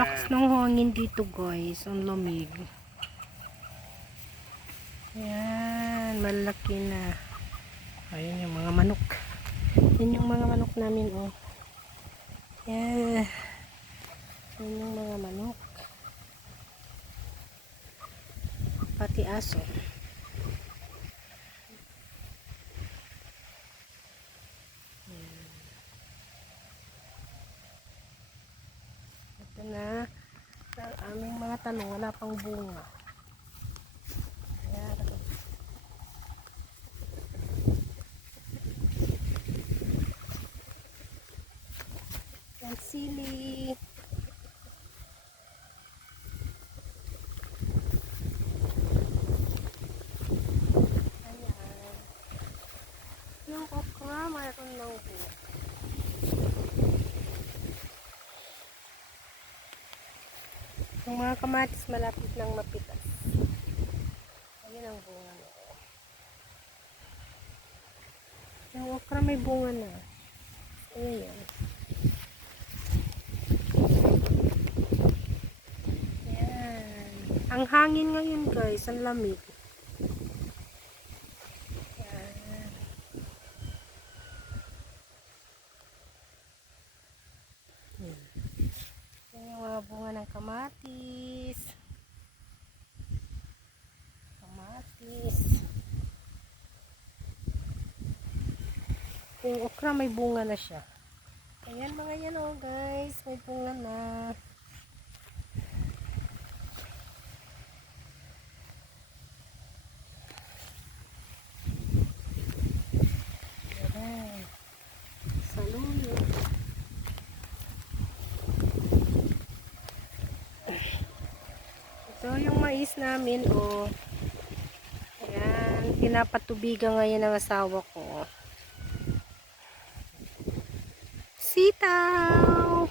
lakas ng hangin dito guys. Ang lamig. Yan, malaki na. Ayun yung mga manok. Yan yung mga manok namin, oh. Yan. Yan yung mga manok. Pati aso. Yan. Ito na. Ang aming mga talong, wala pang bunga. Yan. Yan sili. Ayan. Yung okra, mayroon ng bunga. Yung mga kamatis malapit ng mapitas. Ayun ang bunga na. Yung okra may bunga na. Ayun yan. Yan. Ang hangin ngayon guys, ang lamig. Yan. Yan. Yan yung mga bunga ng kamatis. Kamatis. Yung okra may bunga na siya. Ayan mga yan oh guys, may bunga na. Ayan. Saluyo. Ito yung mais namin oh. Ayan, pinapatubigan ngayon ng asawa ko. Sitaw!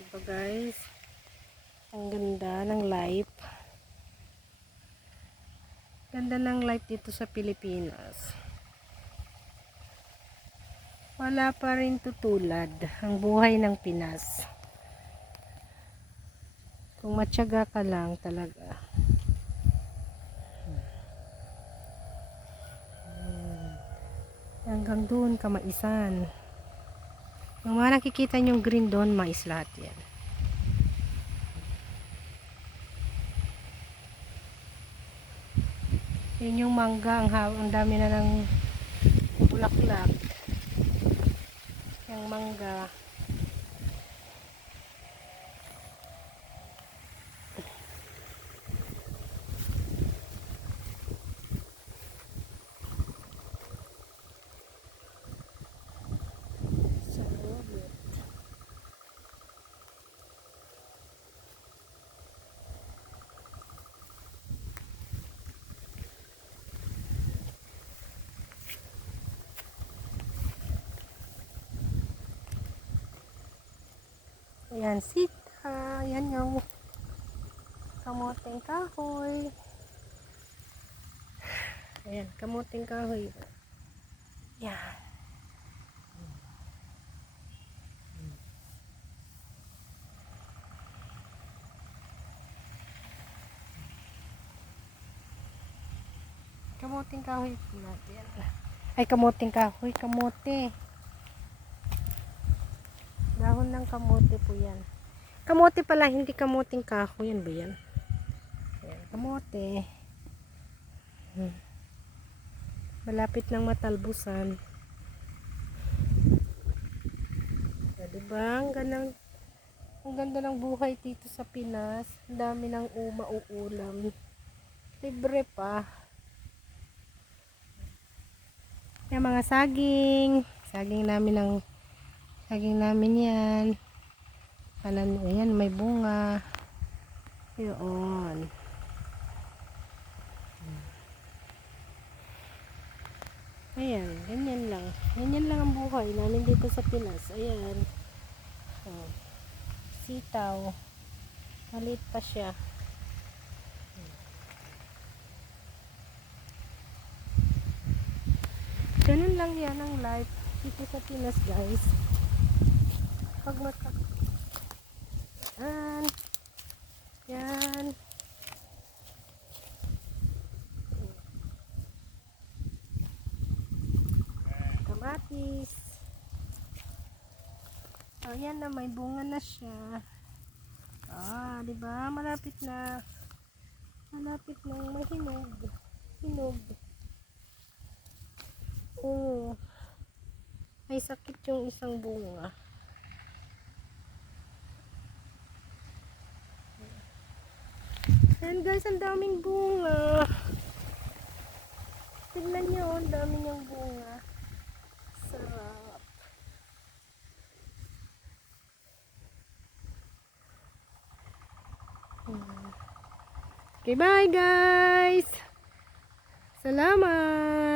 Diba guys? Ang ganda ng life. Ganda ng life dito sa Pilipinas. Wala pa rin tutulad ang buhay ng Pinas. Kung matyaga ka lang talaga. Hanggang doon kamaisan. Yung mga nakikita nyong green doon, mais lahat yan. Yun yung mangga, ang dami na ng bulaklak. Yung mangga. Ayan, sita. Ayan yung kamoteng kahoy. Ayan, kamoteng kahoy. Ayan. Kamoteng kahoy po natin. Ay, kamoteng kahoy. Kamote. Dahon ng kamote po yan. Kamote pala, hindi kamoteng kahoy. Yan ba yan? Ayan, kamote. Malapit ng matalbusan. So, diba? Ang ganda ng buhay dito sa Pinas. Ang dami ng mauulam. Libre pa. Yung mga saging. Saging namin yan. Ayan, may bunga. Yun. Ayan, ganyan lang. Ganyan lang ang buhay namin dito sa Pinas. Ayan. Oh. Sitaw. Maliit pa siya. Ito Ganun lang yan ang life dito sa Pinas, guys. Pag yan, yan. Kamatis. Oh, yan na, may bunga na siya. Di ba? Malapit na. Malapit na mahinog. Hinog. Oh. May sakit yung isang bunga. Ayan guys, ang daming bunga. Tignan nyo, ang dami niyang bunga. Sarap. Okay, bye guys! Salamat!